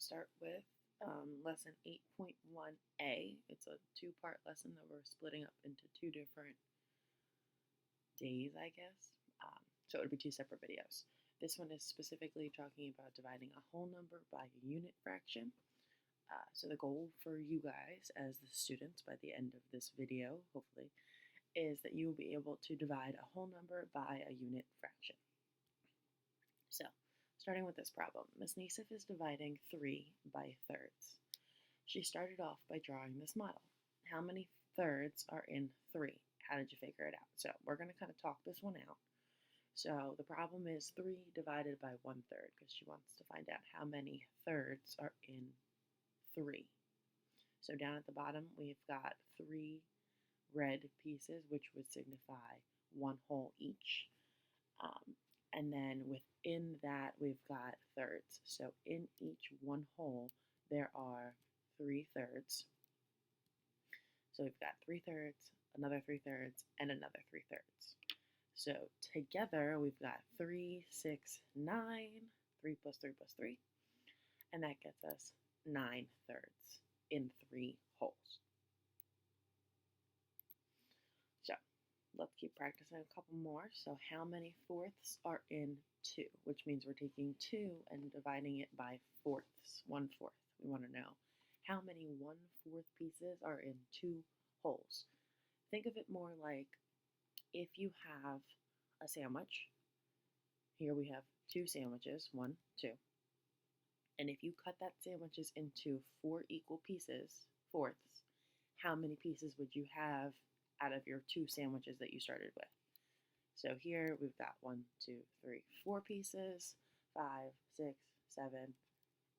start with lesson 8.1a. It's a two-part lesson that we're splitting up into two different days, I guess. So it would be two separate videos. This one is specifically talking about dividing a whole number by a unit fraction. So the goal for you guys as the students by the end of this video, hopefully, is that you will be able to divide a whole number by a unit fraction. So, starting with this problem, Ms. Nassif is dividing 3 by thirds. She started off by drawing this model. How many thirds are in 3? How did you figure it out? So we're going to kind of talk this one out. So the problem is 3 divided by 1/3 because she wants to find out how many thirds are in 3. So down at the bottom we've got 3 red pieces, which would signify 1 whole each. And then within that, we've got thirds. So in each 1 whole, there are 3 thirds. So we've got 3 thirds, another 3 thirds, and another 3 thirds. So together, we've got 3, 6, 9, 3 plus 3 plus 3. And that gets us 9 thirds in 3 wholes. So let's keep practicing a couple more. So how many fourths are in 2? Which means we're taking 2 and dividing it by fourths, 1/4. We want to know how many 1/4 pieces are in 2 wholes. Think of it more like if you have a sandwich. Here we have 2 sandwiches, 1, 2. And if you cut that sandwiches into 4 equal pieces, fourths, how many pieces would you have out of your 2 sandwiches that you started with? So here we've got 1, 2, 3, 4 pieces, 5, 6, 7,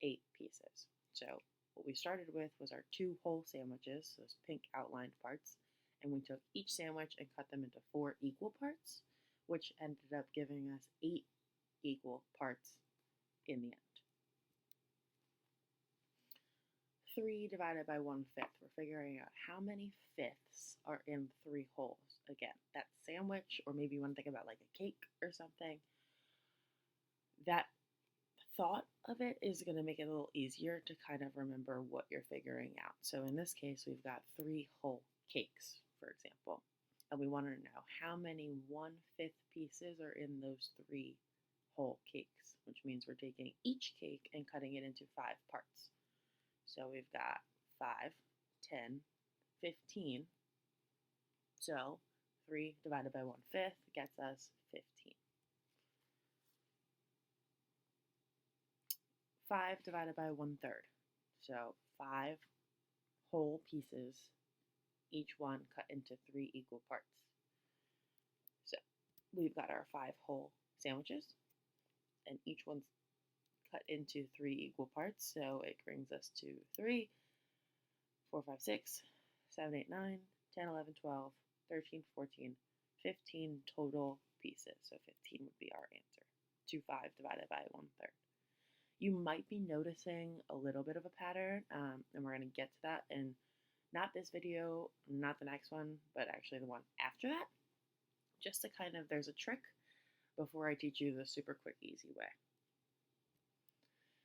8 pieces. So what we started with was our 2 whole sandwiches, those pink outlined parts, and we took each sandwich and cut them into 4 equal parts, which ended up giving us 8 equal parts in the end. 3 divided by 1/5. We're figuring out how many fifths are in 3 wholes. Again, that sandwich, or maybe you want to think about like a cake or something. That thought of it is going to make it a little easier to kind of remember what you're figuring out. So in this case, we've got 3 whole cakes, for example. And we want to know how many 1/5 pieces are in those 3 whole cakes, which means we're taking each cake and cutting it into 5 parts. So we've got 5, 10, 15. So 3 divided by 1/5 gets us 15. 5 divided by 1/3. So 5 whole pieces, each one cut into 3 equal parts. So we've got our 5 whole sandwiches, and each one's cut into 3 equal parts, so it brings us to 3, 4, 5, 6, 7, 8, 9, 10, 11, 12, 13, 14, 15 total pieces. So 15 would be our answer to 5 divided by 1/3. You might be noticing a little bit of a pattern, and we're going to get to that in not this video, not the next one, but actually the one after that. Just to kind of, there's a trick before I teach you the super quick, easy way.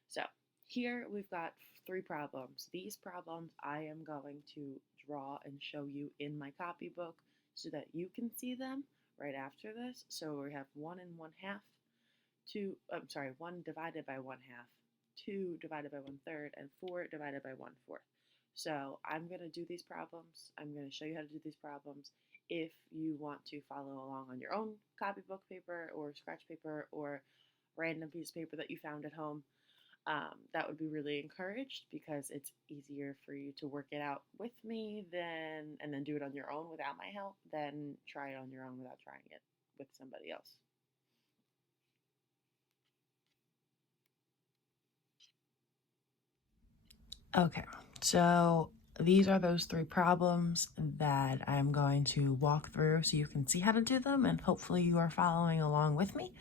So here we've got 3 problems. These problems I am going to draw and show you in my copybook so that you can see them right after this. So we have 1 and 1/2, 1 divided by 1/2, 2 divided by 1/3, and 4 divided by 1/4. So I'm going to do these problems. I'm going to show you how to do these problems. If you want to follow along on your own copybook paper or scratch paper or random piece of paper that you found at home, that would be really encouraged because it's easier for you to work it out with me and then do it on your own without my help than try it on your own without trying it with somebody else. Okay, so these are those 3 problems that I'm going to walk through so you can see how to do them, and hopefully you are following along with me.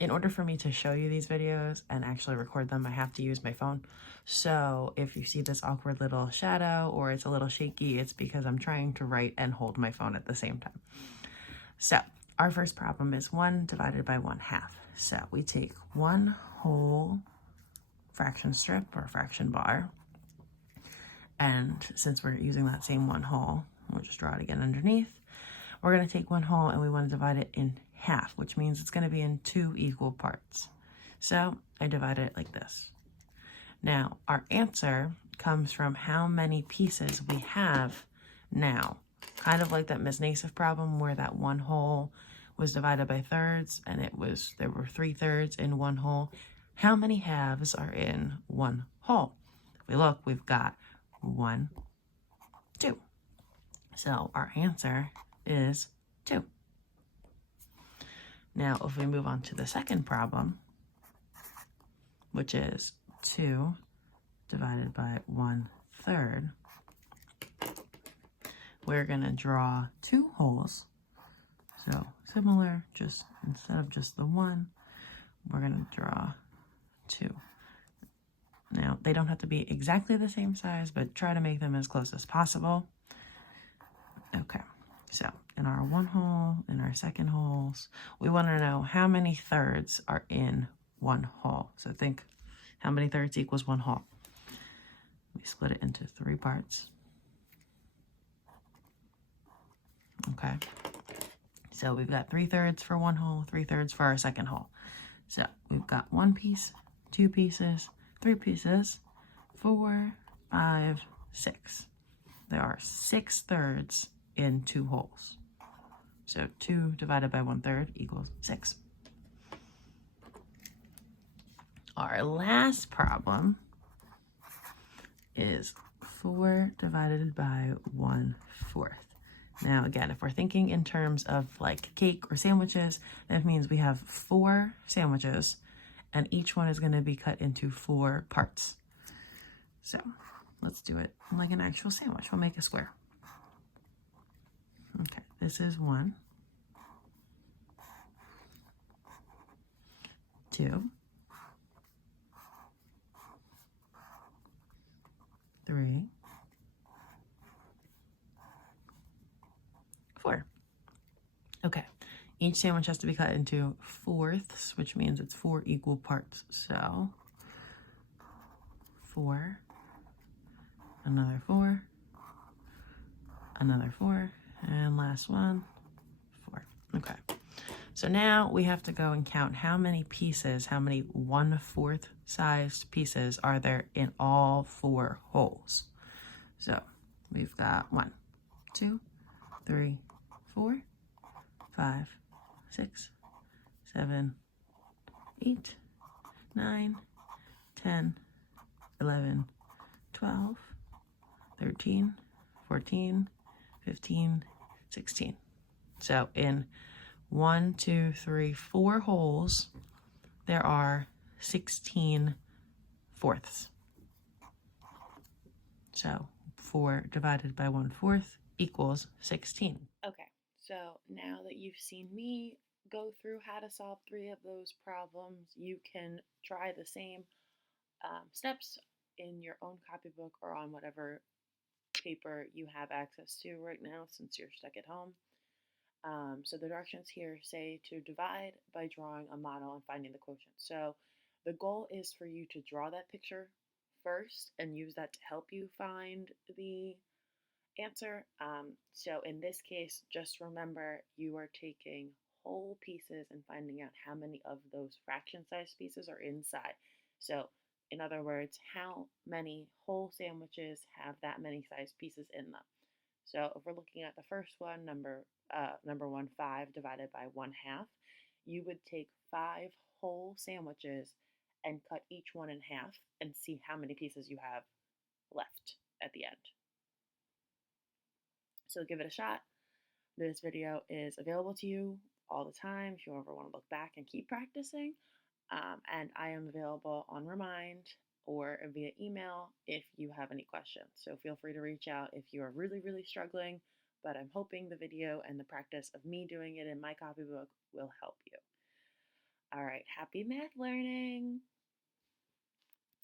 In order for me to show you these videos and actually record them, I have to use my phone. So if you see this awkward little shadow or it's a little shaky, it's because I'm trying to write and hold my phone at the same time. So our first problem is 1 divided by 1/2. So we take 1 whole fraction strip or fraction bar. And since we're using that same one whole, we'll just draw it again underneath. We're going to take one whole and we want to divide it in half, which means it's going to be in 2 equal parts. So I divided it like this. Now, our answer comes from how many pieces we have now. Kind of like that Ms. Nassif problem where that one whole was divided by thirds and there were 3/3 in one whole. How many halves are in one whole? If we look, we've got 1, 2. So our answer is 2. Now, if we move on to the second problem, which is 2 divided by 1/3, we're going to draw 2 wholes. So similar, just instead of just the 1, we're going to draw 2. Now, they don't have to be exactly the same size, but try to make them as close as possible. Okay, so in our one whole, in our second holes, we want to know how many thirds are in one whole. So think how many thirds equals one whole. We split it into 3 parts. Okay, so we've got 3/3 for one whole, 3/3 for our second whole. So we've got 1 piece, 2 pieces, 3 pieces, 4, 5, 6. There are 6 thirds in 2 wholes. So 2 divided by 1/3 equals 6. Our last problem is 4 divided by 1/4. Now, again, if we're thinking in terms of like cake or sandwiches, that means we have 4 sandwiches and each one is going to be cut into 4 parts. So let's do it like an actual sandwich. We'll make a square. Okay, this is 1, 2, 3, 4. Okay, each sandwich has to be cut into 4ths, which means it's 4 equal parts. So 4, another 4, another 4, and last one, 4. Okay, so now we have to go and count how many pieces, how many 1/4 sized pieces are there in all 4 holes. So we've got 1, 2, 3, 4, 5, 6, 7, 8, 9, 10, 11, 12, 13, 14, 15, 16. So in 1, 2, 3, 4 holes, there are 16 fourths. So 4 divided by 1/4 equals 16. Okay, so now that you've seen me go through how to solve 3 of those problems, you can try the same steps in your own copybook or on whatever paper you have access to right now since you're stuck at home. So the directions here say to divide by drawing a model and finding the quotient. So the goal is for you to draw that picture first and use that to help you find the answer. So in this case, just remember you are taking whole pieces and finding out how many of those fraction size pieces are inside. So in other words, how many whole sandwiches have that many size pieces in them. So if we're looking at the first one, number 1, 5 divided by 1/2, you would take 5 whole sandwiches and cut each one in half and see how many pieces you have left at the end. So give it a shot. This video is available to you all the time if you ever want to look back and keep practicing. And I am available on Remind or via email if you have any questions. So feel free to reach out if you are really, really struggling, but I'm hoping the video and the practice of me doing it in my copybook will help you. All right, happy math learning!